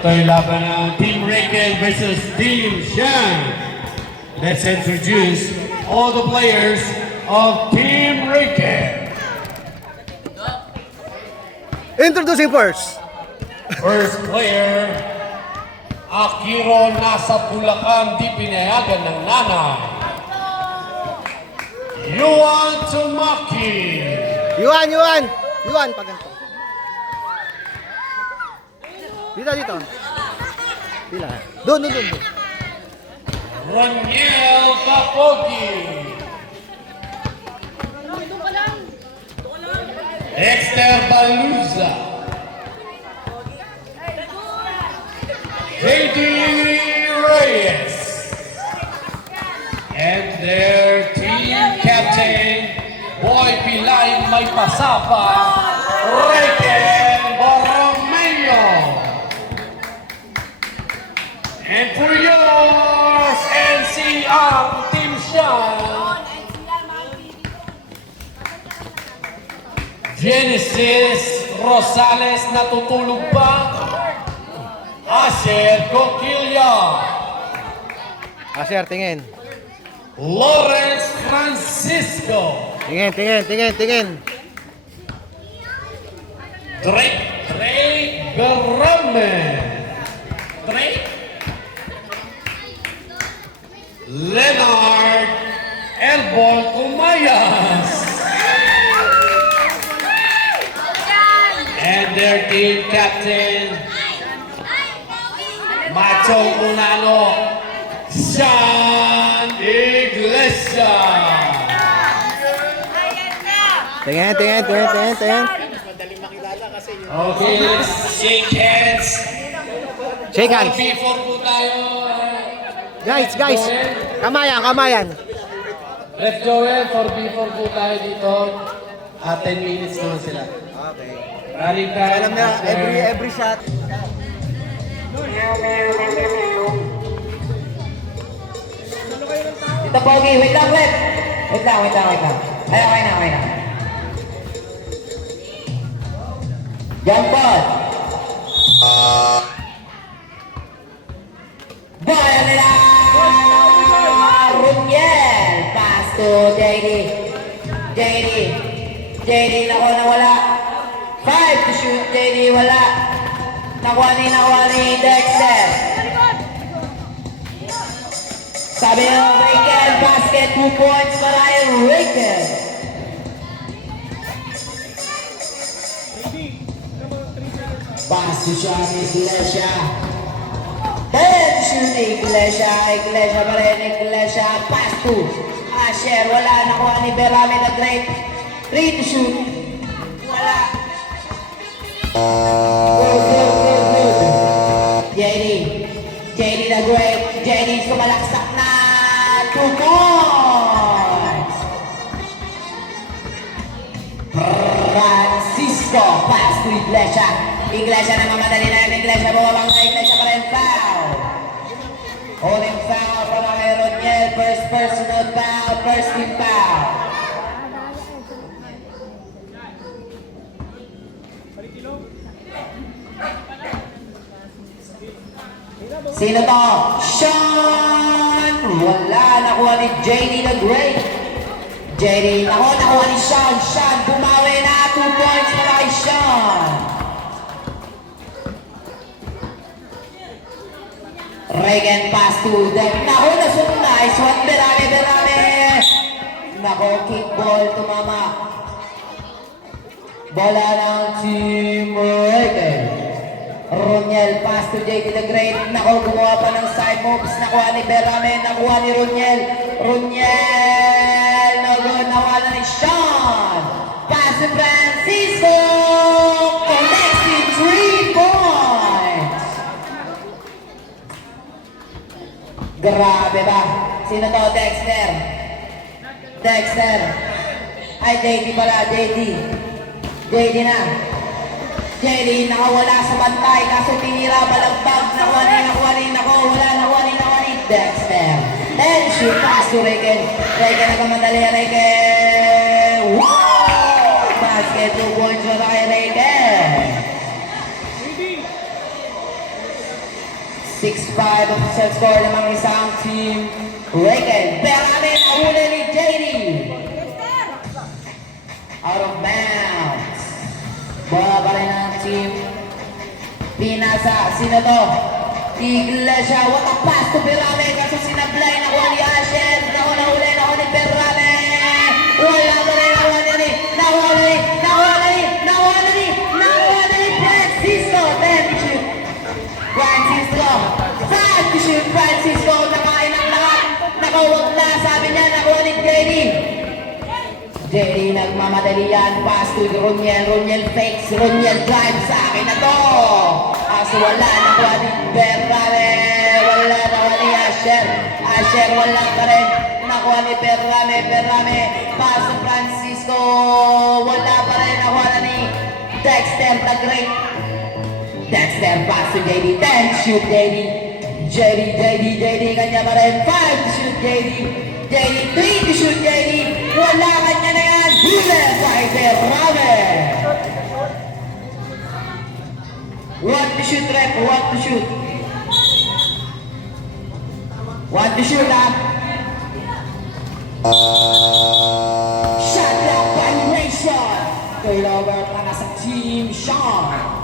Ito yung laban ng Team Riken versus Team Shan. Let's introduce all the players of Team Riken. Introducing first. First player, Akiro nasa Bulacan, di pinayagan ng nanay. Yuan Tumaki. Yuan, pag ganito. Dito. Pila. Doon. Roniel Kapogi. Dexter Baluza. JD Reyes. And their team captain, Boy Pilay May Pasapa, Riken Borromeo. And for yours, NCR Team Shan, Genesis Rosales, natutulog pa? Asher Coquilla. Asher, tingin. Lawrence Francisco. Tingin. Drake Garame. Leonard Elbol Kumayas. And their team captain, Macho Unano, Sean Iglesias. Tingin. Okay, let's shake hands. Shake hands. Before po tayo. Guys. Kamayan. Ref Joel, for before po tayo dito. 10 minutes naman sila. Okay. Running time. Alam na, every shot. Ito, Pogi. Wait lang. Ay, okay na. Jump ball. Bola nila! Runiel. Pass to JD. JD, nawala. 5 to shoot. JD, wala. Nakuha ni Dexter. Sabi ng Riken, basket, 2 points para kay Riken. Pass to Sean Iglesia. 10 shoot Iglesia pa rin, pass to Asher, wala, nakuha ni Berame na Drake. 3 to shoot, wala. Good. JD na great. JD sumalaksak na 2 points. Francisco, pass to Iglesia na mamadali na Iglesia, bumabang na Iglesia pa rin, foul. Holding foul para kay Roniel, first personal foul, first team foul. Sino to? Sean! Wala, nakuha ni JD the Great. JD, nakuha ni Sean. Sean, bumawi na, 2 points para kay Sean. Regan pass to them. Naku, nasunod. Nice one, Berame. Naku, kickball tumama. Bola ng Team Regan. Roniel pass to JD the Great. Naku, gumawa pa ng side moves. Nakuha ni Berame. Nakuha ni Roniel. No good. Nawala ni Sean. Pass to Francisco. Connects in 3 points. Grabe ba? Sino to? Dexter. Ay, JD pala. JD na. JD nakawala sa bantay. Kaso tinira balagbag. Nakuha ni Dexter. And shoot pass to Regan. Regan nagmamadali. Wow! Basket 2 points para kay Regan. 6-5 ang set score ng mga isang team. Reagan, Berame, nahuli ni JD. Out of bounds. Bola pa rin ang team. Pinasa, sino to? Iglesia, what a pass to Berame. Kaso sinablay, nakuha ni Ashen. Nahuli ni Berame. Wala pa rin, nahuli ni Francisco. Then shoot. Francisco, nakain ang lahat. Nakawag na, sabi niya, nakuha ni JD. JD nagmamadali yan, pass to Roniel fakes, Roniel drive, sa akin na to. Kaso wala, nakuha ni Berame, wala, nakuha ni Asher, wala pa rin, nakuha ni Berame, pass to Francisco, wala pa rin, nakuha na ni Dexter the Great. Dexter, pass to JD, 10 shoot JD, kanya pa rin, 5 to shoot JD, 3 to shoot JD, wala kanya na yan, Hule by Berame. 1 to shoot, rep, 1 to shoot. 1 to shoot, ha? Shot block by Rayshon. Turnover para sa Team Sean.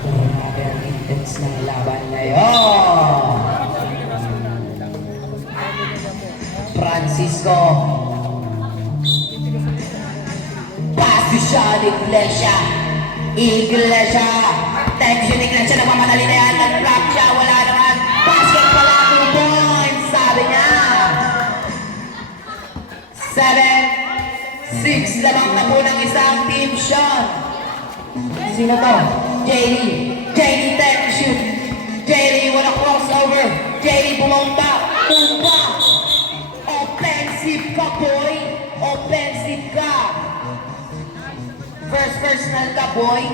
Grabe ang intense ng laban na yun. Francisco. Pass to Sean Iglesia. Tension Iglesia, nagmamadali na yan. Nag-drop siya, wala naman. Basket pala, 2 points, sabi niya. 7-6 lamang na po ng isang Team Sean. Sino to? JD, 10 to shoot. JD, wala crossover. JD, pumunta. Offensive ka, boy. Offensive ka. First personal ka, boy.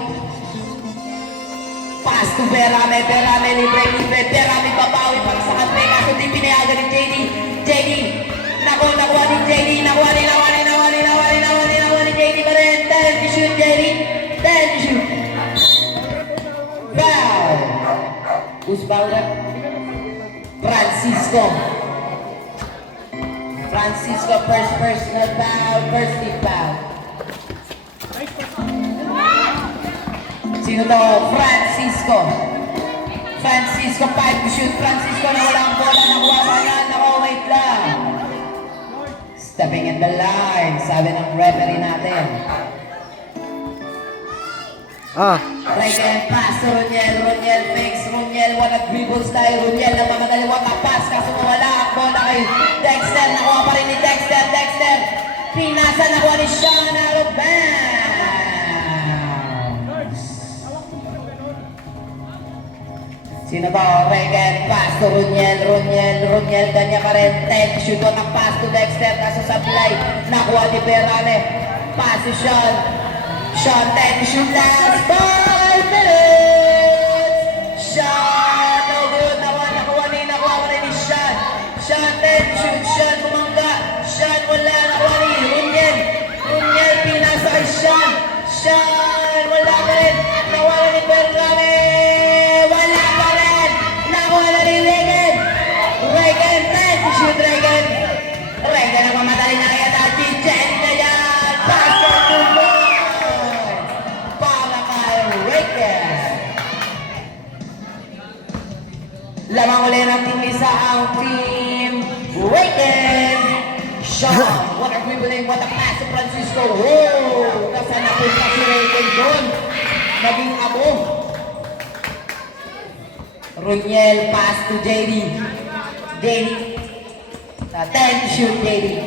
Pass to Berame, libre. Berame babawi para sa kanpe. Kaso di pinayagan ni JD. Nakuha ni JD. Nakuha ni JD pa rin. 10 to shoot, JD. 10 to shoot. Foul. Who's foul that? Francisco, first personal foul, first team foul. Sino to? Francisco, 5 to shoot. Francisco na walang bola, nakuha pa yan, wait lang. Stepping in the line, sabi ng referee natin. Ah, Right hand pass to Roniel fakes, wala dribbles tayo, Roniel na mamadali, wala pass, kaso wala ang bola kay Dexter, nakuha pa rin ni Dexter, pinasa, nakuha ni Sean, out of bounds. Sino ba? Right hand pass to Roniel, kanya pa rin, 10 shoot on ang pass to Dexter, kaso sablay, nakuha ni Berame, pass to Sean, 10 shoot last 5 minutes. Sean, no good. Nakuha ni Sean. Sean, 10 shoot. Sean, bumangga. Sean, wala. Nakuha ni Runiel, pinasa kay Sean. Sean, wala pa rin. Nakuha ni Berame. Wala pa rin. Nakuha ni Reagan. 10 shoot, Reagan ang mamadali na kaya dati. Jen na yan. Basket to lamang ulit ng team isa ang Team Reagan. Sean, what a dribbling, what a pass to Francisco. Whoa! Kasi napunta si Reagan doon. Naging abo. Roniel, pass to JD. 10 shoot, JD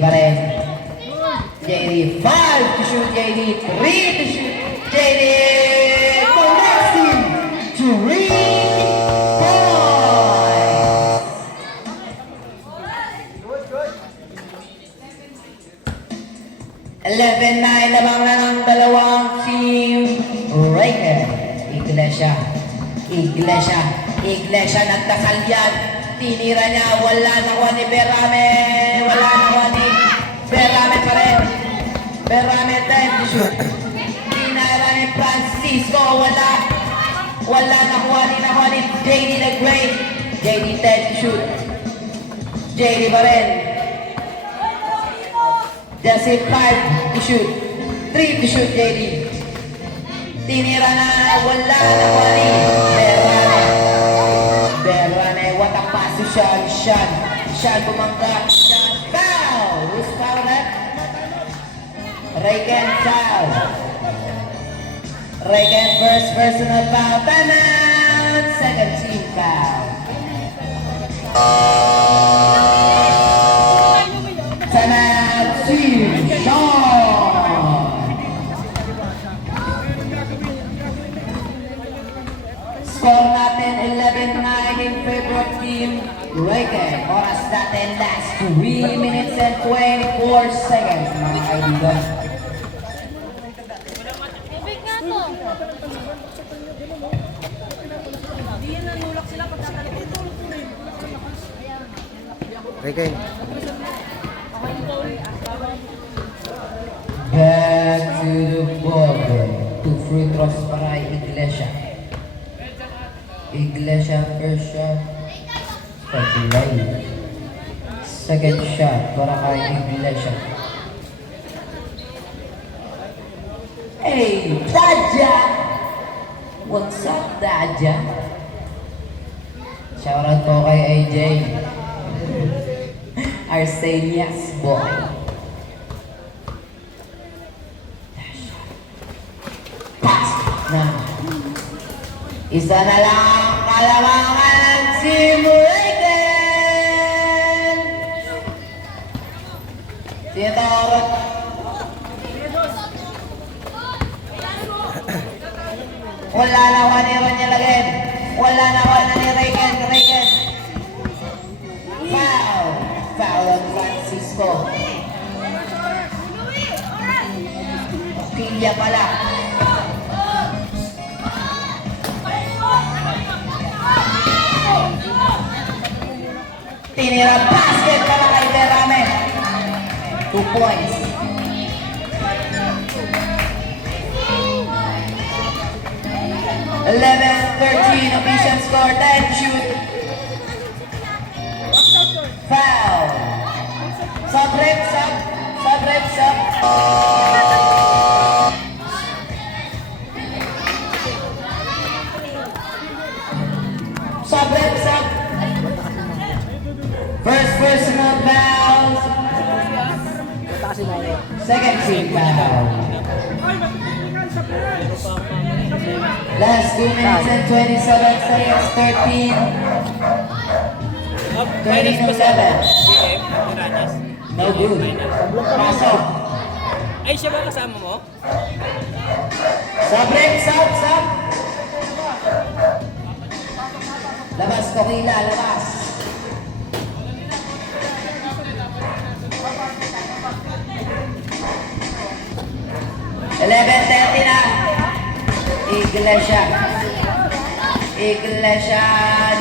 pa rin. JD, 5 to shoot, JD. 3 to shoot, JD. Connects him to 3 points. 11-9 lamang na ng dalawang Team Reagan. Iglesia, nagdasal yan. Tinira niya, wala nakuha ni Berame. Wala nakuha ni Berame pa rin. Berame, time to shoot. Tinira ni JD the Great. JD 10 to shoot. JD pa rin. Justin 5 to shoot. 3 to shoot, JD. Tinira na, wala na wali. Berane, what a pass to Sean. Sean bumangga. Sean foul. Who's foul that? Reagan foul. Reagan first personal foul. Timeout. Second team foul. Timeout team Sean. Score natin 11-9 in favor of team Reagan. Oras natin last 3 minutes and 24 seconds, mga kaibigan. Big nga to. Hindi yan nanulak sila pagkakalit. Regan. Back to the border. 2 free throws para Iglesia. Iglesia first shot. Pagbilay. Second shot para kay Iglesia. Hey, Daja! What's up, Daja? Shoutout po kay AJ. Arsenias boy. Pass na. Isa na lang ang kalamangan ng Team Reagan. Tinatawag. Wala na wani niya lagin. Wala na wani ni Reagan. Foul. Foul on Francisco. Pilya pala. Tinira basket para kay Berame. 2 points. (11-13) official score. 10 shoot. Foul. Sub. First personal foul. Second team foul. Last 2 minutes and 27 seconds. 13 to 11. No good. Pasok. Ay, siya ba kasama mo? Sub. Labas, Kokila, labas. (11:30) na. Iglesia,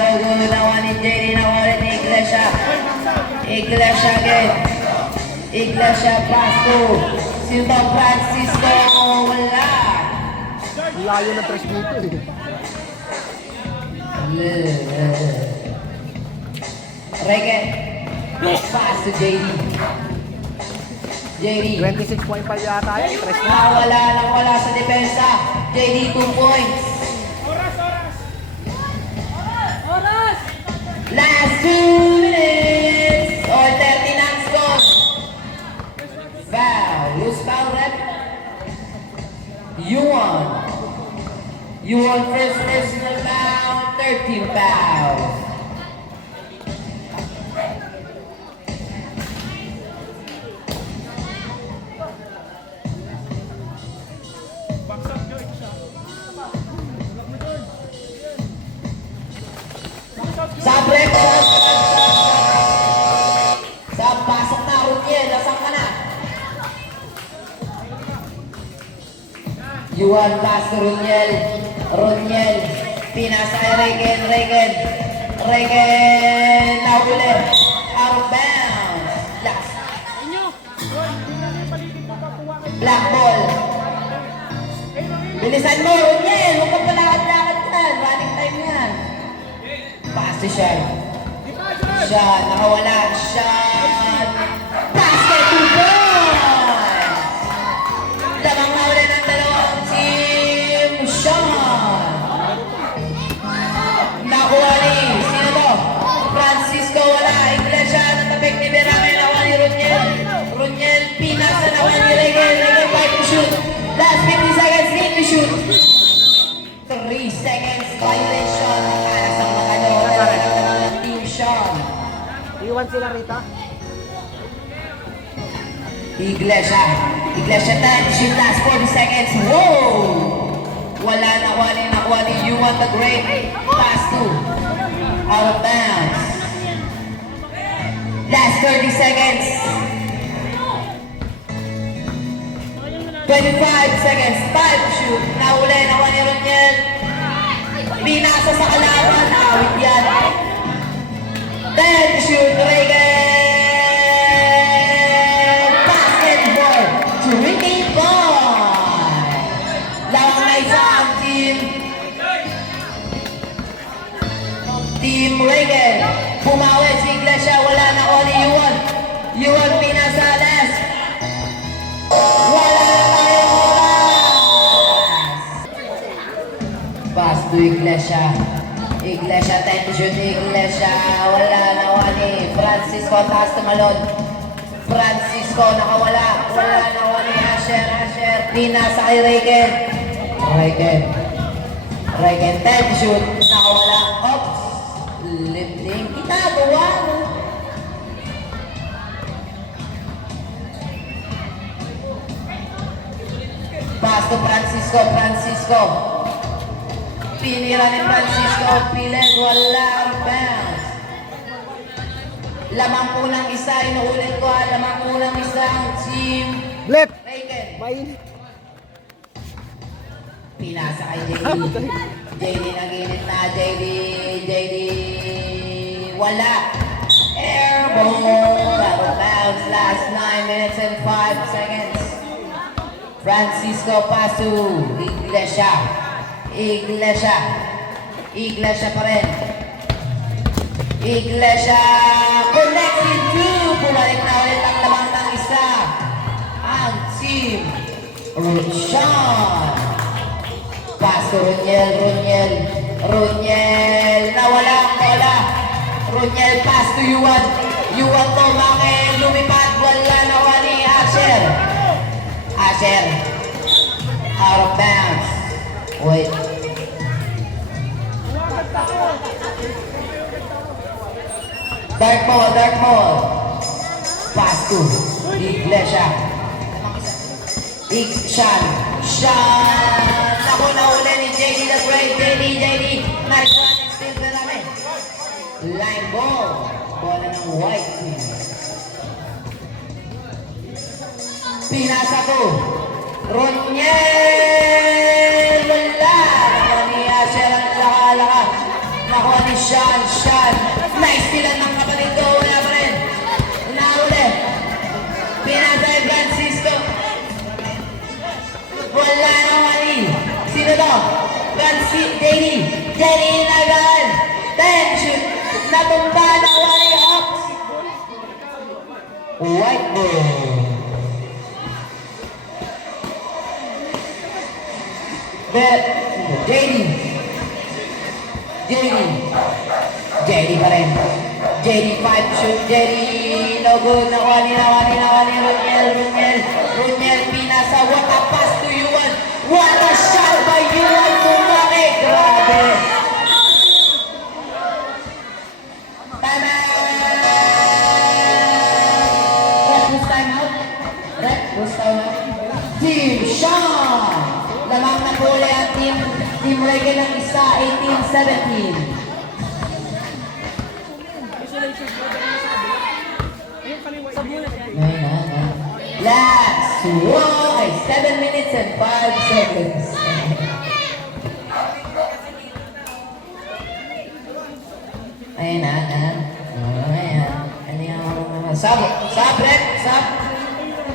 no good. Nawan ni JD, nawan ni Iglesia. Iglesia again. Iglesia pass to Silva Francisco. Wala. Layo na tres dito eh. Regan. Pass to JD. 26.5 yata yan. Tres na. Wala sa depensa. JD 2 points. Oras! Last 2 minutes or 30 na score. Foul. Who's foul, rep? You won first personal foul. 13 fouls. Sabre ko. Sa pasok na, Runiel. Nasaan ka na? Yuan pass to Runiel. Pinasa kay Reagan. Nahuli. Out of bounds. Last. Black ball. Bilisan mo, Runiel. Huwag ka palakad-lakad yan. Running time yan. to Sean. Sean, nakawala. Sean. Basket to Boy! Lamang hawla ng dalawang team. Sean. Nakuha ni, sino to? Francisco, wala. Iglesia, natapik ni Berame. Nakuha ni Runiel. Runiel, pinasa nakuha ni Regel. Regel, fight to shoot. Last 50 seconds, need to shoot. 3 seconds, violation. Para sa mga ng Team Sean. Iwan sila rito. Iglesia. Iglesia 10. Shoot last 40 seconds. Whoa! Wala nakuha ni You Want the Great. Pass to. Out of bounds. Last 30 seconds. 25 seconds. 5 shoot. Nahuli. Nakuha ni Roniel. Binasa sa kalaban. Awit yan. 10 shoot. Reagan. Basketball. To Ricky Boy. Lawang na isang Team Reagan. Bumawi si Iglesia. Wala na ko ni Yuan. Yuan pinasa last. Wala na tayong oras. Pass to Iglesia. Iglesia, 10 to shoot. Iglesia. Wala na ko ni Francisco. Taas tumalon. Francisco nakawala. Wala na ko ni Asher. Asher. Pinasa kay Reagan. Reagan, 10 to shoot. Nakawala. Oops. Lifting. Ginagawa mo. Pass to Francisco. Francisco. Pinira ni Francisco. Pilet. Wala. Out of bounds. Lamang po ng isa. Inuulit ko. Lamang po ng isang team. Blip! Reagan. Mainit. Pinasa kay JD. JD naginit na. JD. Wala. Airball. Out of bounds. Last 9 minutes and 5 seconds. Francisco pass to Iglesia. Iglesia pa rin. Iglesia connected to. Bumalik na ulit ang lamang ng isa. Ang team Sean. Pass to Runiel. Nawala. Runiel pass to Yuan. Yuan to lumipad. Wala nawa ni Asher. Out of bounds. Wait. Dark ball. Pass to Iglesia. Sean. Ako na uli ni JD the Great. JD. Nice running still na namin. Line ball. Bola ng white team. Pinasa to. Roniel. Wala. Nakuha ni Asher ang laka. Nakuha ni Sean. Nice stealan ng kapatid ko. Wala pa rin. Nauli. Pinasa ni Francisco. Wala nakuha ni. Sino to? JD nagal. 10 shoot. Natumba. Nakuha ni Hawks. White ball. JD pa rin. JD 5 shoot. JD no good. Nakuha ni Runiel pinasa. What a pass to Yuan. What a shot by Yuan. Tumaki. Grabe. Time out. Team Sean. Lamang na puli ang Team Reagan ng isa, 18-17. Last 7 minutes and 5 seconds. Ayan. Sab.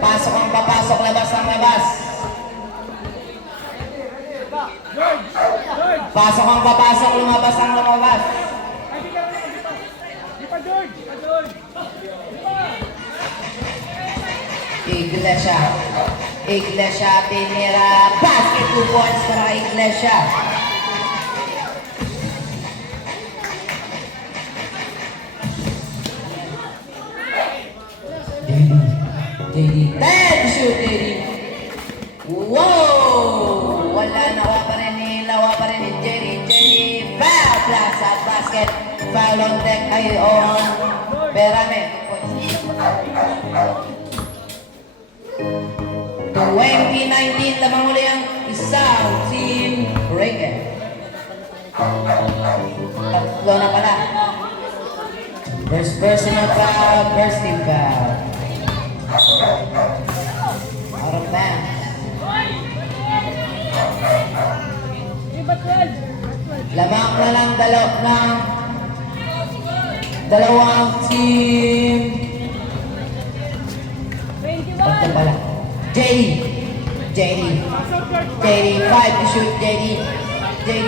Pasok ang papasok, labas ang labas. Pasok ang papasok, lumabas ang lumabas. Iglesia. Iglesia tinira. Basket 2 points para kay Iglesia. JD. 10 shoot, JD. Wow! Wala, nawa pa rin ni JD. JD, foul! Plus at basket. Foul on deck ay on Berame. 2019 lamang uli ang isang Team Reagan. Tatlo na pala. First personal foul, first team foul. Out of bounds. Lamang na lang dalawang team. 21. Tatlo pala. JD, 5 to shoot, JD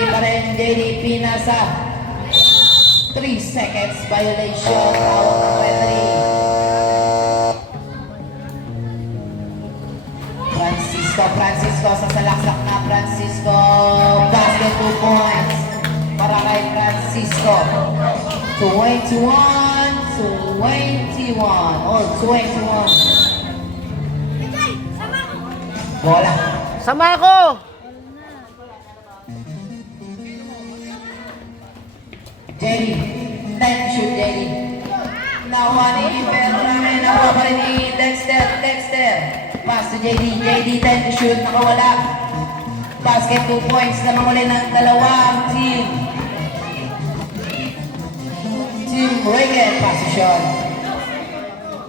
pa rin, JD pinasa. 3 seconds violation, tawag ng referee. Francisco, sasalaksak na Francisco. Basket 2 points para kay Francisco. 21. Bola. Sama ako! JD, 10 shoot, JD. Nakuha ni Berame, nakuha pa rin ni Dexter. Pass to JD, 10 to shoot, nakawala. Basket 2 points, lamang uli ng dalawang team. Team Reagan, pass to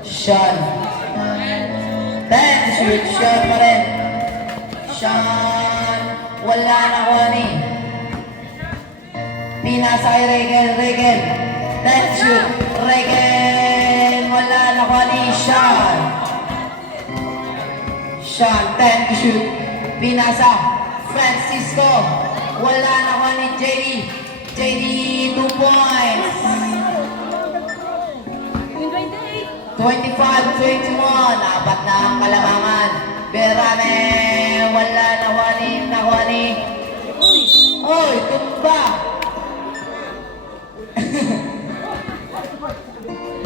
Sean. 10 to shoot, Sean pa rin. Sean, wala nakuha ni. Pinasa kay Reagan. 10 shoot. Reagan. Wala nakuha ni Sean. 10 shoot. Pinasa. Francisco. Wala nakuha ni JD. JD 2 points. 25-21. Apat na ang kalamangan. Berame. Wala nakuha ni. Oy, tumba.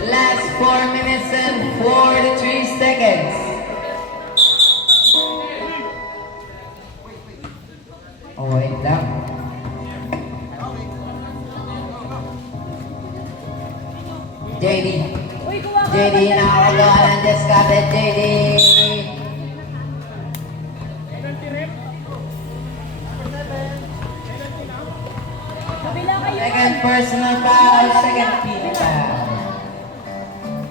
Last 4 minutes and 43 seconds. Oh, wait lang. JD, nakakagawa ng discarded JD. Second personal foul, second team foul.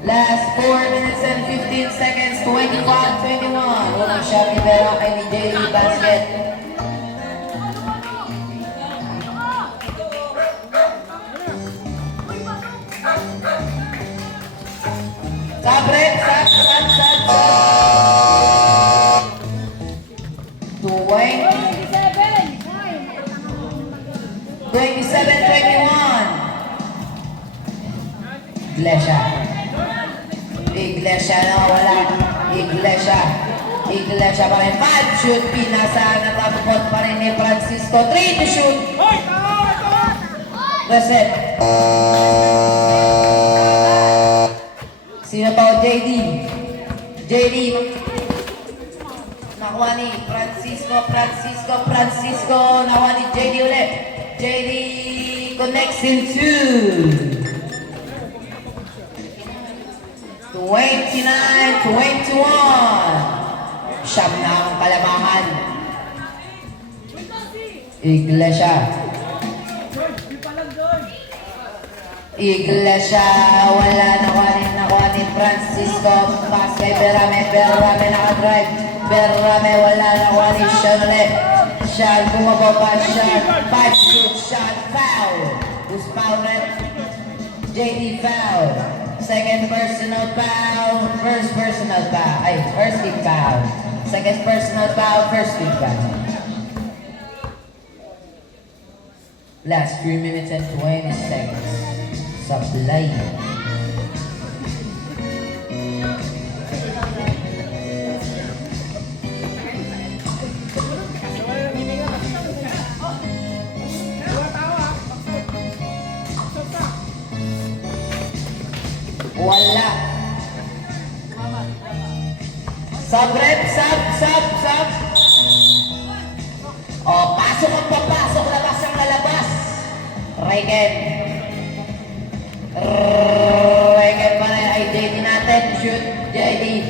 Last 4 minutes and 15 seconds, 25-21. Unang shot ni Vera kay ni JD, basket. Sabre, sat. 27-21. Iglesia na wala. Iglesia pa rin. 5 shoot. Pinasa. Natapot pa rin ni Francisco. 3 to shoot. Reset. Sino pa o JD? Nakuha ni Francisco. Nakuha ni JD ulit. JD connects in 2. 29-21. Siyam na ang kalamahan. Iglesia, wala nakuha ni Francisco. Pass kay Berame nakadrive. Berame, wala nakuha ni Sean ulit. Sean, bumababa. Sean, 5 shoot. Sean, foul. Who's foul red? JD foul. Second personal foul, first personal foul. First team foul. Second personal foul, first team foul. Last 3 minutes and 20 seconds. Supply. Sub rep, sub. O, pasok ang papasok, labas ang lalabas. Regen pa rin ay JD natin. Shoot, JD.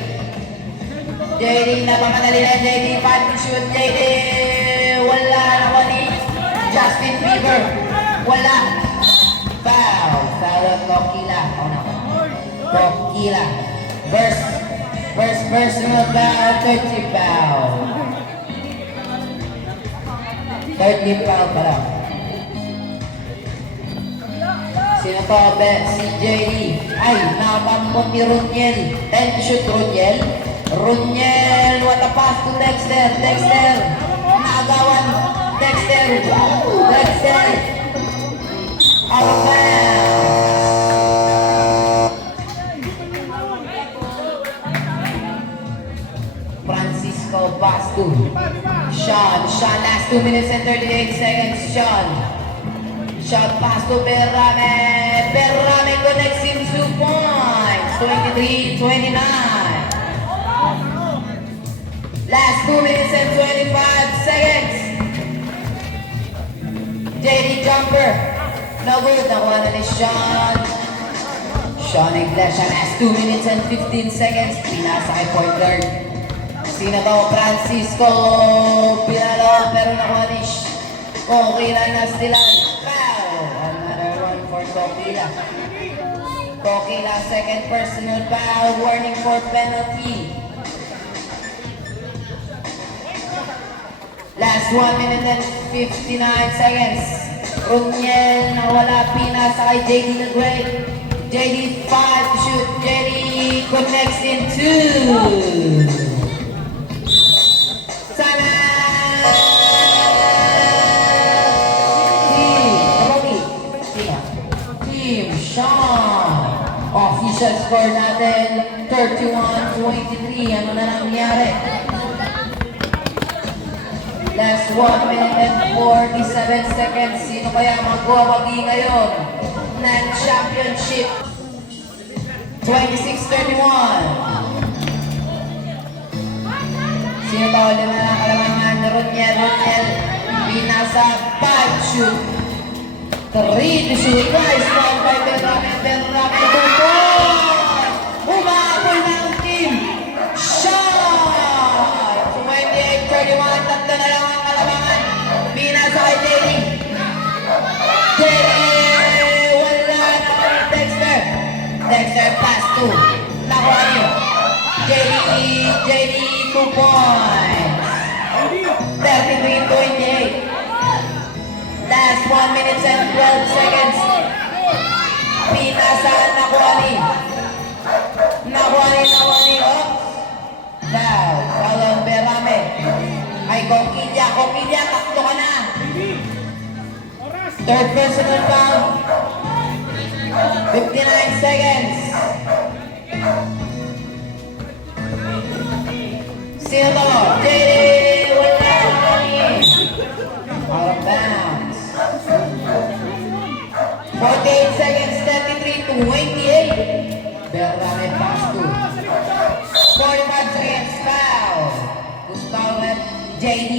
JD, napamadali na JD. Pat, shoot, JD. Wala naman ni Justin Bieber. Wala. Foul. Foul at Kokila. Kokila. First personal foul. 30 foul. 30 foul pala. Sino to? Si JD. Ay, napambot ni Runiel. 10 to shoot, Runiel. Runiel, what a pass to Dexter. Dexter. Naagawan. Dexter. Dexter. Out of bounds. Francisco Bastu. Sean, last 2 minutes and 38 seconds. Shot pass to Berrame. Berrame connects him 2 points. 23-29. Last 2 minutes and 25 seconds. JD jumper. No good. Nakuha na ni Sean. Sean Iglesia. Last 2 minutes and 15 seconds. Pinasa kay point guard. Sino to? Francisco. Pinalo. Pero nakuha ni Kokila na sila. Another one for Kokila. Kokila, second personal foul. Warning for penalty. Last 1 minute and 59 seconds. Runiel nawala, pinasa kay JD the Great. JD 5 to shoot. JD connects in 2. Sana! Team Sean. Official score natin 31-23. Ano na nangyari? Last 1 minute and 47 seconds. Sino kaya magwawagi ngayon ng championship? 26-31. Sino ba? Lima na kalamangan. Runiel. Pinasa. 5 shoot. 3 to shoot. Nice ball by Berrame. Umabol ng team Sean. 28-31. Tatlo na lang ang kalamangan. Pinasa kay JD. Wala na kay Dexter. Dexter pass to. Nakuha niyo. JD 2 points. 33-28. Last 1 minute and 12 seconds. Pinasa nakuha ni. Oh. Foul on Berrame. Ay, Kokilya, takto ka na. Third personal foul. 59 seconds. Sino to? JD, wala ni. Out of bounds. 48 seconds, 33-28. Berrame pass to. 45 seconds, foul. Gustavo at JD.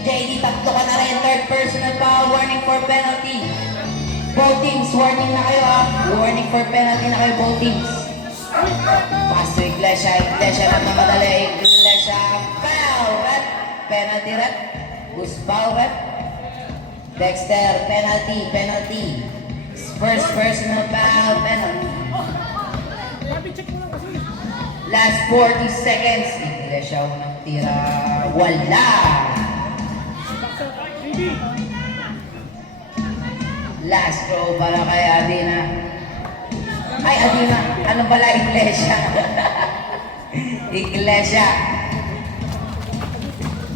JD, tatlo ka na rin. Third personal foul, warning for penalty. Both teams, warning na kayo ha. Warning for penalty na kayo, both teams. Pass to Iglesia lang na madali. Iglesia, foul. Red, penalty red. Gustavo red. Dexter, penalty. First personal foul, penalty. Last 40 seconds. Iglesia unang tira. Wala. Last throw para kay Adina. Ay, Adina. Ano pala? Iglesia. Iglesia.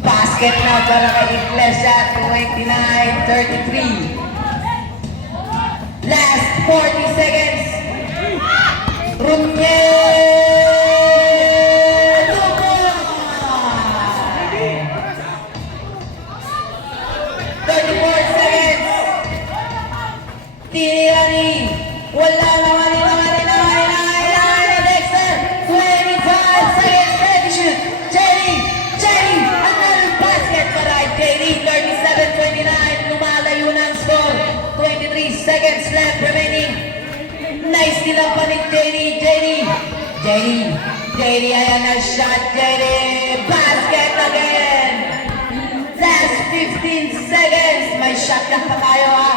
Basket na para kay Iglesia. 29-33. Last 40 seconds. Runiel. 34 seconds. Tinira ni. Wala naman ni Dexter. 25 seconds. Ready shoot. silang pa ni JD. JD, ayan na shot. JD, basket again. Last 15 seconds. May shot lang pa tayo ha.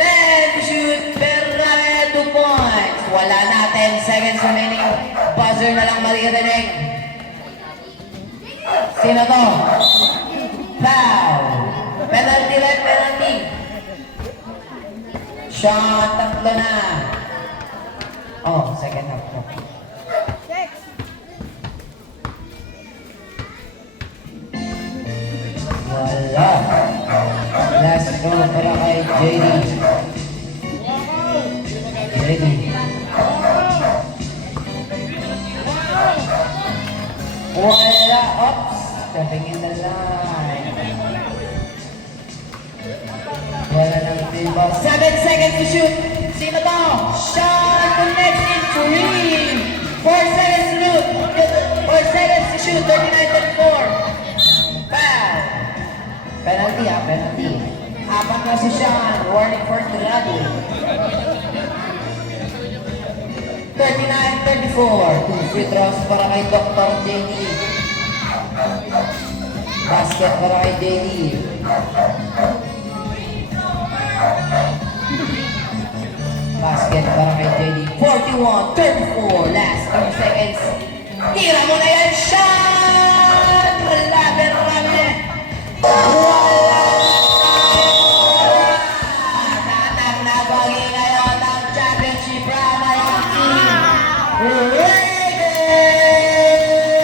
10 shoot, Ferrari 2 points. Wala na, 10 seconds remaining. Buzzer na lang maririnig. Sino to? Foul. Penalty red, penalty. Shot, tatlo na. Oh, second half na. Wala. Last go para kay JD. JD. Wala. Oops. Stepping in the line. Wala nang tibok. 7 seconds to shoot. Sino to? Shot connects in 3. 4 seconds to shoot. 4 seconds to shoot. 39-34. Foul. Penalty ha, penalty. Apat na si Sean. Warning for Graduate. 39-34. 2 free throws para kay Dr. JD. Basket para kay JD. Basket para kay JD. 41-34. Last 30 seconds. Tira mo na yan, Sean!